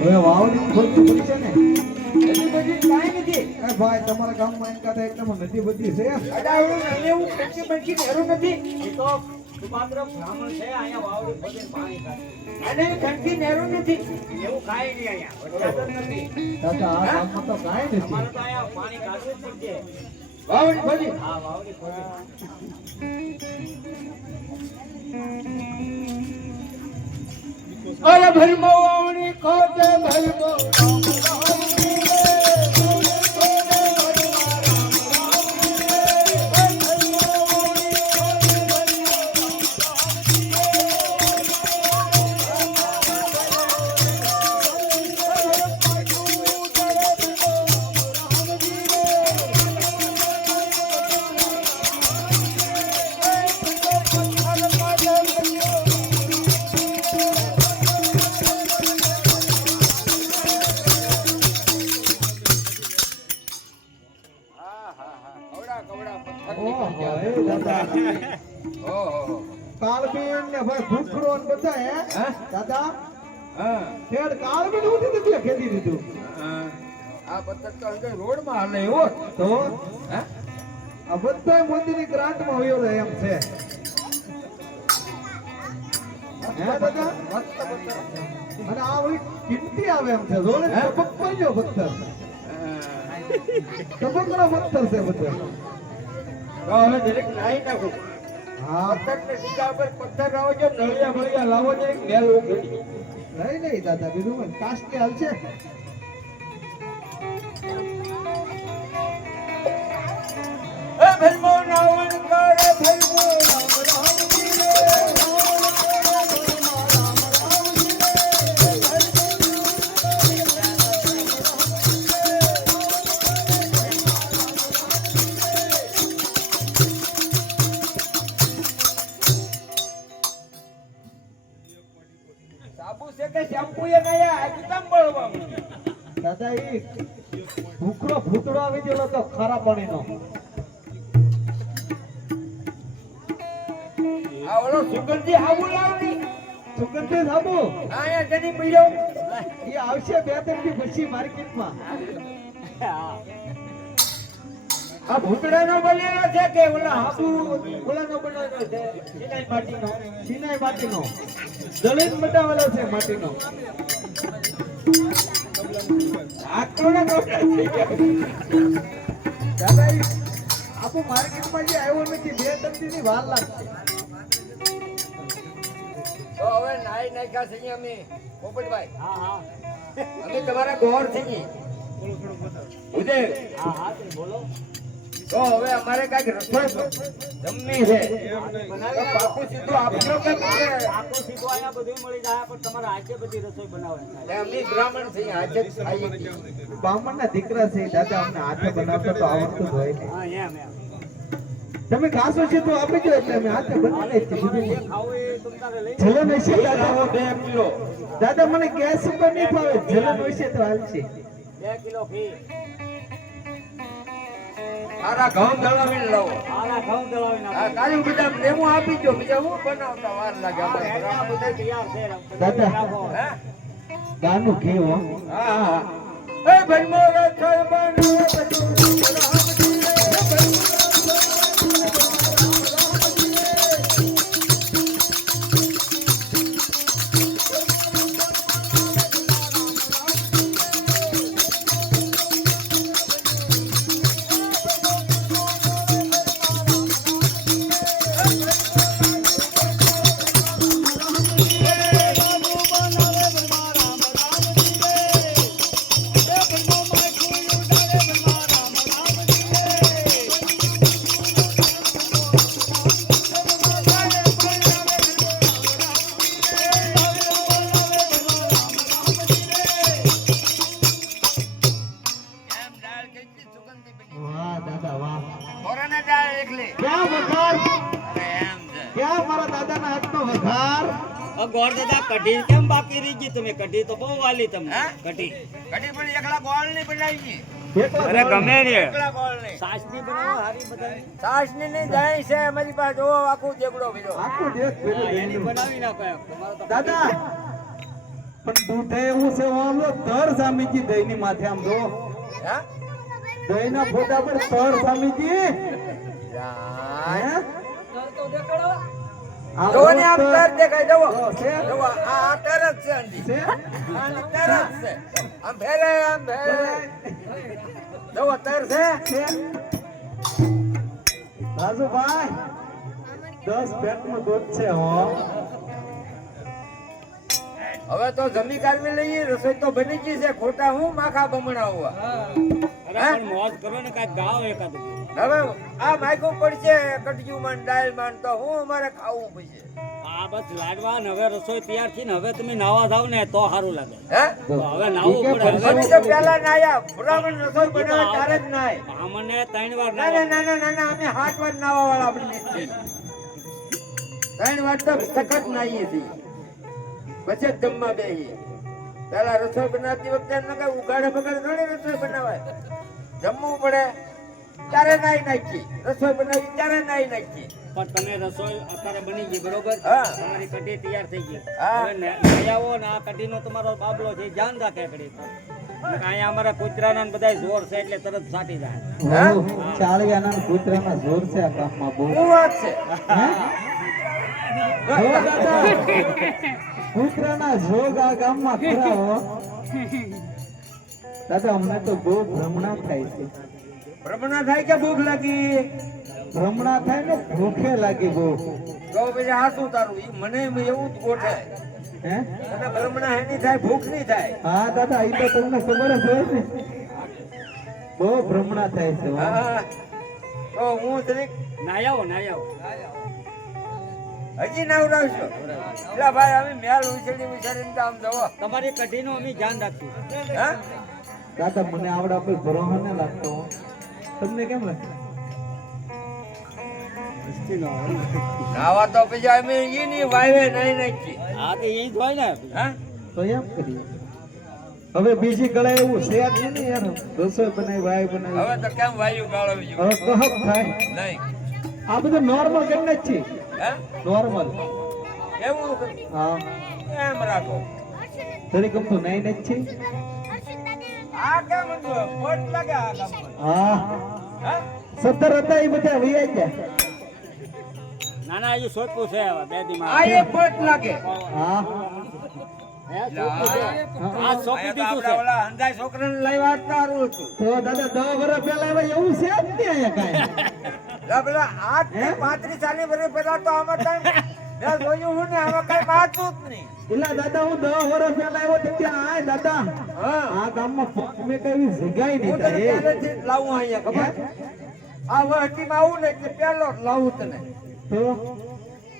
હવે વાવણી ખોટું પડી છે ને? એટલી બધી કાંઈ નથી. એ ભાઈ તમારા ગામમાં એમ કાંઈ એકદમ નથી બધી છે? અડાવડું ને લેવું ખર્ચી બરચી જરૂર નથી? તો માત્ર બ્રાહ્મણ છે અહીંયા વાવડી ભજન પાણી કાઢે. અને ખર્ચી જરૂર નથી. એવું કાંઈ નહીં અહીંયા. દાદા આ ગામમાં તો કાંઈ અમારે નથી તો અહીંયા પાણી કાઢવું જ છે વાવડી ખોલી. હા વાવડી ભજન अरे भरमो कौते भरमो ભૂખરો ને બધા હે? દાદા હા. ખેડ કાળબીન ઉઠી દીધું ખેદી દીધું. આ પથ્થર તો અંગે રોડમાં હાલે એવો તો? આ બધા મોદીની ગ્રાન્ટમાં હોય રહે એમ છે. હે દાદા? અને આ વળી કિંમતી આવે એમ છે રોડ ટપક પડ્યો પથ્થર. હા. ટપકનો પથ્થર છે બધા. હવે દરેક લાઈ નાખું. પથ્થર ને પથ્થર લાવો છો, નળિયા બળિયા લાવો છો નહીં નહીં, દાદા, બીજું કાસ્ટી હાલ છે? ખરા પાણીનો આ ઓલો સુગંધી આબુ લાવની સુગંધી સાબુ આયા જની પીડ્યો એ આવશે બે ત્રણ દી પછી માર્કેટમાં. આ ભૂતડાનો બનેલો છે કે ઓલા હાબુ? ઓલાનો બનેલો છે સિનાઈ માટીનો. ચીનાઈ માટીનો. દલિત મટાવેલો છે માટીનો. આટલો ને થઈ ગયા. દાદા ઈ આપો માર્કેટમાં જે આવ્યો નથી બે ત્રણ દી ની વાર લાગશે. તો હવે નાઈ નાખ્યા છે અમે પોપટભાઈ. હા હા. અમે તમારા ગોર છીએ. ઉદય. હા હા બોલો. તો હવે અમારે કાંઈક રસોઈ જમવી છે. બાપુ સીધું આપજો કે આખું સીધું અહીંયા બધું મળી જાય પણ તમારે આજે બધી રસોઈ બનાવવાની અમે બ્રાહ્મણ છે આજે બ્રાહ્મણ ના દીકરા છે દાદા અમને હાથે બનાવતા તો આવડતું હોય ને. હા એમ એમ. તમે ખાસો છે તો આપી દો એટલે અમે હાથે બનાવી લઈ જલન હશે દાદા? બે કિલો દાદા મને ગેસ ઉપર નહીં ફાવે જલન હશે તો હાલશે. બે કિલો ફી સારા ઘઉં દળાવીને લાવો. આના ઘઉં દળાવી આ કાજુ બદામ લેવું આપી દો બીજા હું બનાવતા વાર લાગે આપણે એના તૈયાર છે દાદા. હે? ગાનું કેવો હા. હા એ ભાઈ મોરો થરબાનો બધું. રહી તમે કઢી તો બહુ વાલી તમે કઢી. કઢી પણ એકલા ગોળની બનાવી અરે ગમે ને. એકલા ગોળની સાસની બનાવો હારી બધા છાશની દહીં છે અમારી પાસે. જોવો આખું દેગડો બીજો. આખું દેશ એની બનાવી નાખો એમ. તમારે તો દાદા પણ દૂધે એવું છે તર સામીજી દહીંની માથે આમ જો. હા? દહીંના ફોટા પર તર સામીજી યાર. હે? આ જોવો ને આમ તર- દેખાય જોવો જો, છે? જોવો આ આ તર જ છે અંડી. છે? તર જ છે. આમ ફેરે આમ ફેરે જોવો તર છે. છે? રાજુભાઈ દસ પેટનું દૂધ છે હો. હવે તો જમી કાઢવી લઈએ રસોઈ તો બની ગઈ છે. ખોટા હું માખા બમણા હોવા. મોજ કરો ને કાંઈક ગાવ એકાદું હવે આ માયકો પડશે કટજુ માં ડાયલમાં તો હું અમારે ખાવું પડશે. આ બસ લાડવા ને હવે રસોઈ તૈયાર થઈને હવે તમે નાવા જાવ ને તો સારું લાગે. હે? હવે નાવું પડે. તો પહેલા નાયા બ્રાહ્મણ રસોઈ બનાવે ત્યારે જ નાય અમને ત્રણ વાર ના ના. ના ના ના અમે હાથ વાર નાવા વાળા આપણી છે ત્રણ વાર તો સખત નાઈએ છીએ. પછી જ જમવા બેહીએ. પેલા રસોઈ બનાવતી વખતે ઉગાડે બગાડે રસોઈ બનાવાય. જમવું પડે. ત્યારે નાઈ નાખી. રસોઈ બનાવી ત્યારે નાઈ નાખી. પણ તમે રસોઈ અત્યારે બની ગઈ બરોબર? તમારી કઢી તૈયાર થઈ ગઈ. હવે ને- આવો ને આ કઢીનો તમારો બાબલો છે ધ્યાન રાખે કઢી અહીંયા અમારા કૂતરાના ને બધાય જોર છે એટલે તરત સાટી જાય. ચાળિયાના કૂતરાના જોર છે આ ગામમાં બહુ. વાત છે? કૂતરાના જોગ આ ગામમાં ખરા દાદા અમને તો બહુ ભ્રમણા થાય છે. ભ્રમણા થાય કે ભૂખ લાગી? ભ્રમણા થાય ને ભૂખે લાગી ભૂખ તો પછી આ શું તારું? ઈ મને એવું જ ગોઠે. હે? તને ભ્રમણા હેની થાય ભૂખ નહીં થાય. હા દાદા એ તો તમને ખબર જ હોય ને. બહુ ભ્રમણા થાય છે હા. તો હું જરીક ના આવો ના આવો હજી નવરાવશો? એટલે ભાઈ અમે મેલ ઉછળી ઉછળીને તો આમ જવો. તમારી કઢીનું અમે ધ્યાન રાખ્યું હા? દાદા મને આવડે કોઈ ભરોહો ન લાગતો હો. તમને કેમ લાગે? નાવા તો પછી અમે ઈ ની વાવે નહીં નાખી હા તો એ જ હોય ને. હા? તો એમ કરીએ. હવે બીજી કળા એવું છે જ નહીં ને યાર. રસોઈ બનાવી વાય હવે તો કેમ વાયુ ગાળવી હવે કહબ થાય. નહીં. આ બધું નોર્મલ કેમ જ છે? હે? નોર્મલ એવું? હા. એમ રાખો. તરી ગમતો નહીં જ છે હા. સત્તર હતા એ બધા વૈયા ગયા. સોચવું છે હવે બે દી આ એ પોટ લાગે. હા. આ સોંપી દીધું ઓલા અંધાઈ છોકરાને લાવ્યા હતા સારું હતું. તો દાદા દસ વર્ષ પેલા એવું છે જ નહીં અહીંયા કાંઈ? પેલા આઠ પાંત્રીસ ચાલીસ વર્ષ પેલા તો આમાં હું ને આમાં કાંઈ માતું જ નહીં. દાદા હું દસ વર્ષ પહેલા આવ્યો તો ત્યાં આ દાદા હા. આ ગામમાં મેં કઈ જગ્યાએ હું નહીં જ લાવું અહીંયા ખબર આ વહટીમાં આવું ને એટલે લાવું તને. તો?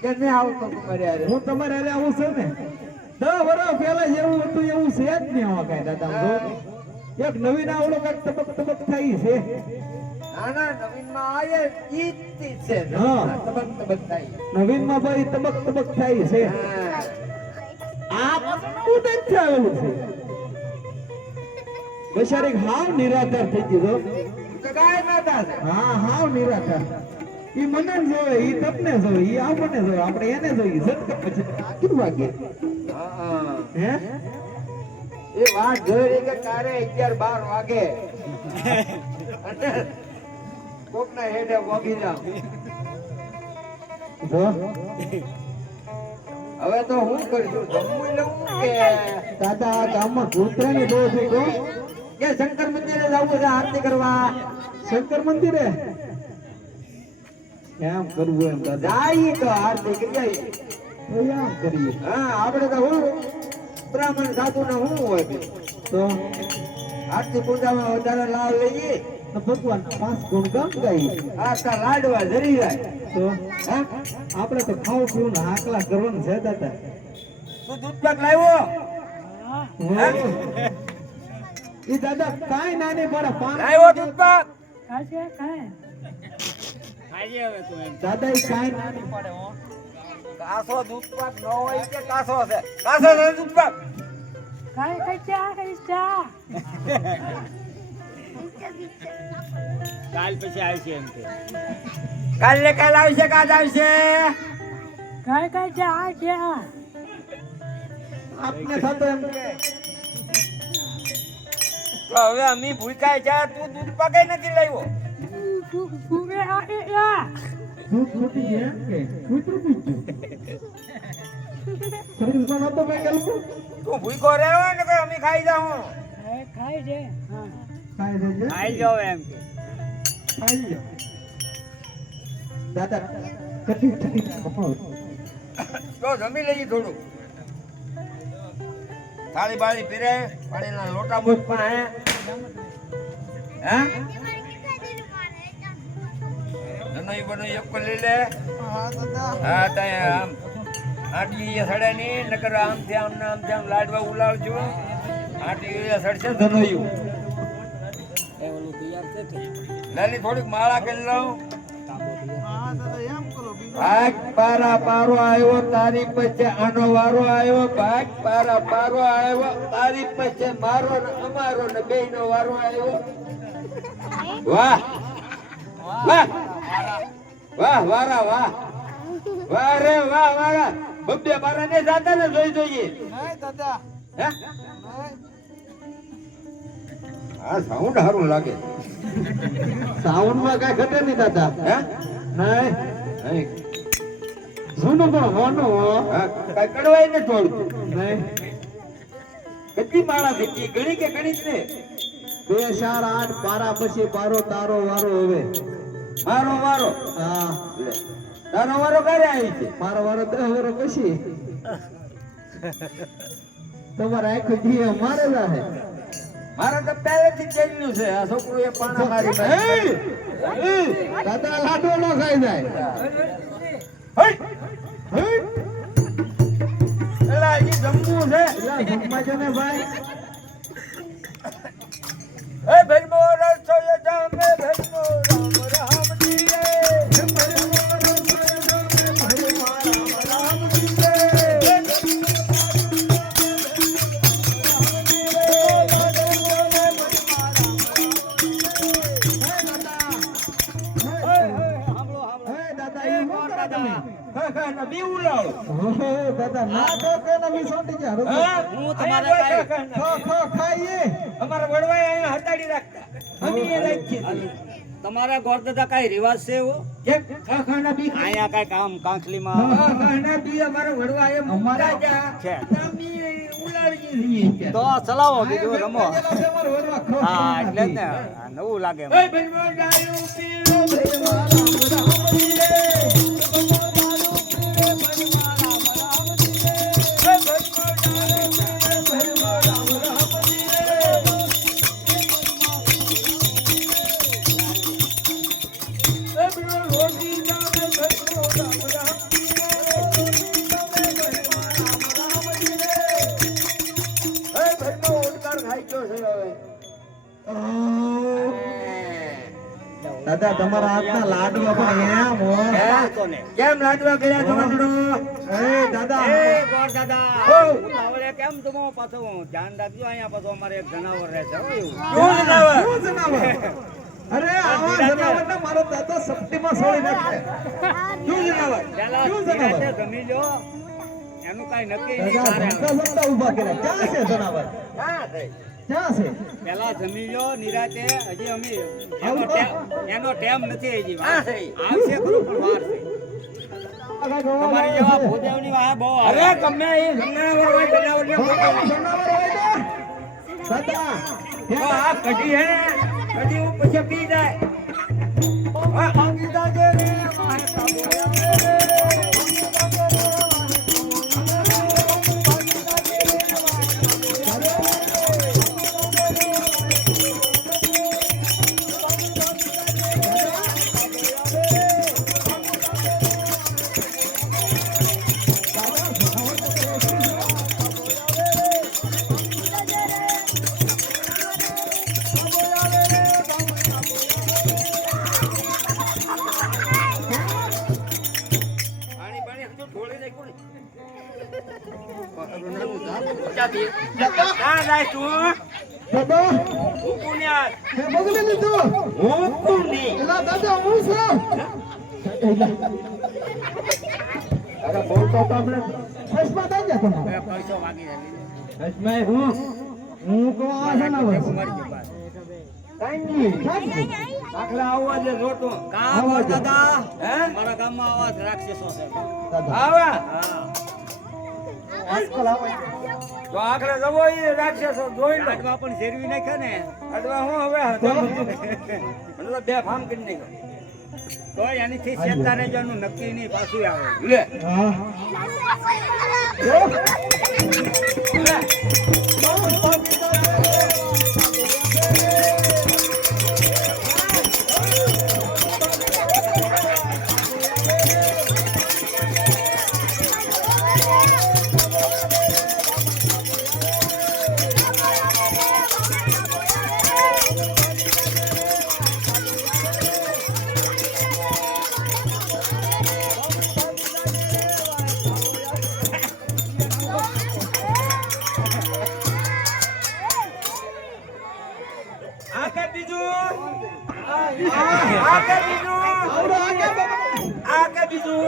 કે નહીં આવતો તમારે હારે. હું તમારે હારે આવું છું ને? દસ વર્ષ પહેલા જેવું હતું એવું છે જ નહીં આમાં કાંઈ દાદા એક નવીન આવડો કંઈક તબક તબક થઈ છે. નવીનમાં ભાઈ તબક તબક થાય. છે. આ જ છે આવેલું છે. બિચારી હાવ નિરાધાર થઈ ગયો હા હાવ નિરાધાર. ઈ મને જોવે ઈ તમને જોવે ઈ આપણને જોવે આપણે એને જોઈએ. ઝટકે પછી કેટલું વાગે? હે એ વાત જોઈ રહી કે તારે અગિયાર બાર વાગે. અને કોકના હેડે વગી જાવ હવે તો હું કરીશું? જમવું લઉં કે? દાદા આ ગામમાં કૂતરાની બહુ છે કો કે શંકર મંદિરે જવું છે આરતી કરવા. શંકર મંદિરે? એમ કરવું એમ દાદા? જાય તો આરતી કરી જાય એમ કરીએ. હા આપણે તો હું? બ્રાહ્મણ સાધુ ને હું હોય? તો? આરતી પૂજામાં વધારે લાભ લઈએ. ભગવાન પાંચ ગુણ ગામ ગાઈએ આ લાડવા જરી જાય. તો આપણે તો ખાવ પીવું ને આકલા કરવાનું છે દાદા તું દૂધ પાક લાવ્યો? એ દાદા કાંઈ નાની પડે પાન લાવ્યો દૂધ પાક? ખાજે હવે દાદા એ કાંઈ નાની પડે હો. કાસો દૂધ પાક ન હોય કે કાસો છે? કાસો છે દૂધ પાક? કાલ પછી આવશે એમ કે. કાલે કાલ આવશે કાલ આવશે. આપને થતો એમ કે. તો હવે અમે ભૂલકાય જા તું દૂધ પાકે નથી લાવ્યો. દૂધ છૂટી ગયા કે. કૂતરું પીધું સર્વિસમાં નહોતો મેં કહેલું તું ભૂખો રહેવો ને કે અમે ખાઈ જાઉં. ખાઈ દેજે આઈ જાઓ એમ કે. દાદા કટી તો જમી લઈએ થોડું. થાળી બાળી પીરે પાણીના લોટા બોટ પણ હે. હે? જનોઈ બનોઈ એક લઈ લે. હા ત્યાં આમ આટલી સડે ની નકર આમ થી આમ ને આમ આમ લાડવા ઉલાળજો. આટલી સડશે જનોયું લાલી થોડીક માળા કરી લઉં. ભાગ પારા પારો આવ્યો તારી પછી આનો વારો આવ્યો ભાગ પારા પારો આવ્યો તારી પછી મારો ને અમારો ને બે નો વારો આવ્યો. વાહ. વાહ. વાહ વારા વાહ. વાહ રે વાહ વારા. બબ્બે મારા ને જાતા ને જોઈ જોઈએ. હે? આ સાઉન્ડ સારું લાગે. સાઉન્ડમાં કઈ ઘટે નહીં દાદા. હે? નહીં. જૂનું પણ હોનું હો. કડવાય ને થોડું. નહીં. કેટલી માળા થઈ ગણી કે ગણી જ ને? બે ચાર આઠ પારા પછી પારો તારો વારો હવે. મારો વારો? હા. તારો વારો ક્યારે આવી છે? મારો વારો દસ વારો પછી. તમારે આખું જી અમારે હે. મારે તો પહેલેથી જ છે આ છોકરું એ પાણા મારી મારી. દાદા લાડો નો ખાઈ જાય! એલા, હજી જમવું છે? એલા જમવા જો ને ભાઈ. એ ભેગમો રસો એ જામે ભેગમો રામ હા, હા, ના, બી ઉલાળો. ઓહો દાદા ના તો કે ને મી સોટી જા હું? તમારા કોઈ ખો ખો ખાઈએ. અમારા વડવાએ અહીંયા હટાડી રાખતા. અમે એ રાખીએ તમારા ગોર દાદા કાંઈ રિવાજ છે એવો? કેમ? બી કાંઈ કામ બી અમારા જા. છે. અમે તો ચલાવો બીજું રમો. હા એટલે જ ને નવું લાગે ડાયો પીરો ભઈમો રામ દાદા તમારા હાથના લાડવા પણ એમ. કેમ લાડવા કર્યા તમારો એ દાદા. એ ગોર દાદા. ઉતાવળે કેમ તમે પાછું? ધ્યાન રાખજો અહીંયા પાછું અમારે એક જનાવર રહે છે હો. જનાવર. શું જનાવર. અરે આવા જનાવરને મારો દાદા શક્તિમાં સોળી નાખે. શું જનાવર. શું જનાવર. જમી લો એનું કઈ નક્કી નહીં ઊભા કર્યા. ક્યાં છે જનાવર? ક્યાં થઈ? ક્યાં છે? પેલા જમી લો નિરાતે હજી અમે એનો ટેમ એનો ટેમ નથી હજી આવશે ખરું પણ વાર છે. તમારી જેવા ભૂદેવની વાહે બહુ અરે ગમે એ જનાવર હોય જનાવર ને ખોટો નહીં. જનાવર હોય ને દાદા તો આ કઢી હે કઢી હું પછી પી જાય. હા, રે, માહે એલા દાદા હું છું? તારા બોલતો તો હમણાં ફસમાં થઈ જાય તમારે પૈસો વાગી જાય ફસમાં હું? હું કહું આ છે ને ભેગું હવે. મરી ગયું બસ. કાંઈ નહીં. આખલા આવવા દે જોતો કાં આવો બોલ છો. દાદા. તો આખરે જવો એ રાક્ષસો જોઈ લો પણ શેરવી નાખે ને. અડવા હું હવે હતો તો બે ફામ કરી નાખ્યો. તો એનીથી નક્કી નહીં પાછું આવે. લે. હા આ કે બીજું. આ કે બીજું આગળ. બીજું.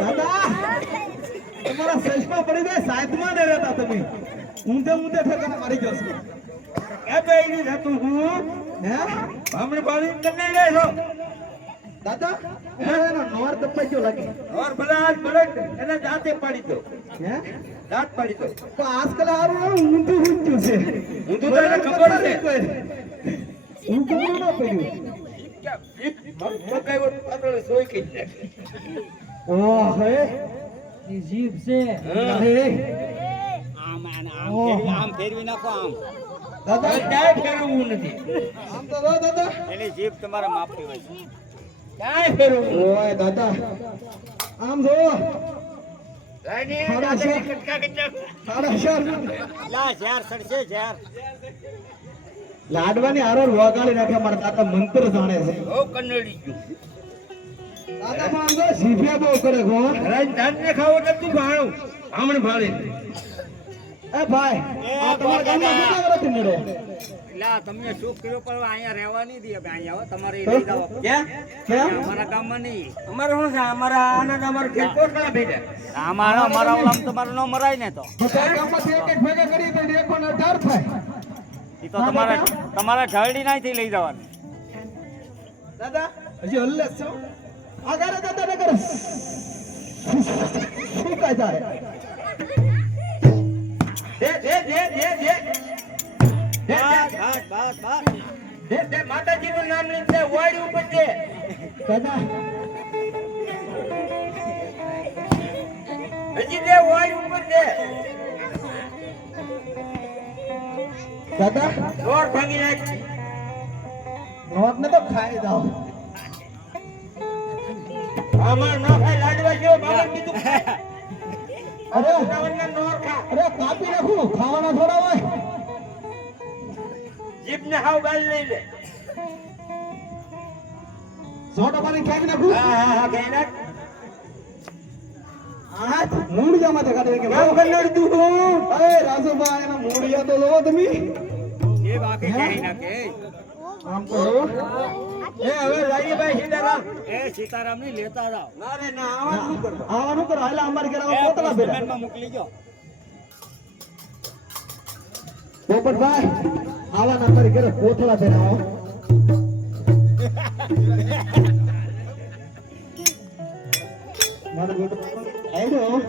તમારા સજમાં પડી જાય સાતમાં ને રહેતા તમે. ઊંધે ઊંધે ઠેકાણે મારી જશો એ બેયની થતું હું. હે? હમણે પાણી તમને લે છો. દાદા એનો નોર દબાઈ ગયો લાગે. ઓર ભલા બળદ એને દાંતે પાડી દો. હે? દાંત પાડી દો. તો આજકાલ આરો ઊંધું ઊંધું છે. ઊંધું તો એને ખબર છે. આમ ફેરવી નાખો આમ દાદા ક્યાંય ફેરવવું નથી આમ દાદા એની જીભ તમારે માપવી હોય છે ક્યાંય ફેરવવું ઓય દાદા આમ જો સાડા ચાર. સાડા ચાર લા ઝેર સડશે ઝેર લાડવાની હારો વગાડી નાખે મારા દાદા મંત્ર જાણે છે. બહુ કન્નડી ગયું. માંગો જો બહુ કરે ગો. રાણી દાંતને ખાવો તું ભાણું. ભામણ ભાળે એ ભાઈ આ તમારા ગામમાં કેટલા વર્ષથી નડો? લા તમે શું કર્યો પણ અહીંયા રહેવા નહીં દે હવે અહીંયા આવો તમારે લઈ જાવ ક્યાં? કેમ અમારા ગામમાં નહીં. અમારે શું છે? અમારા આનંદ અમારે ખેલ કોટલા ભેગા. અમારા અમારા ઓલામાં તમારે નો મરાય ને તો. બધા ગામમાંથી એક એક ભેગા કરી તો એક પણ અઢાર થાય. એ તો તમારે તમારે ઘરડી નાથી લઈ જવાની. દાદા હજી હલ્લે છો આગળ દાદા ને કરો. શું કહે જાય દે દે દે દે દે. બસ બસ બસ બસ. દે દે માતાજીનું નામ લઈને દે વાડી ઉપર દે. દાદા. હજી દે વાડી ઉપર દે. દાદા? દોર ભાંગી નાખ. નોટ ને તો ખાઈ જાઓ. અમાર નો ખાઈ લાડવા જેવો બાબા કીધું. અરે ઉતાવળના નોર ખા. અરે કાપી નાખું ખાવાના થોડા હોય. જીભને હાવ ગાલ લઈ લે. સોટા પાણી ખાઈ નાખું? હા હા હા ખાઈ નાખ. હાથ મૂળિયામાં કાઢી કે કેવું કન્નડ તું અરે રાજુભાઈ એના મૂળિયા તો લો તમે. સીતારામ એ સીતારામ. ની લેતા ના ના આવા આવાનું કરો હાલે અમારી ઘરે આવો મોકલી જો પોપટભાઈ આવાના કરી ઘરે કોથળા આવો. બેટો આવ્યો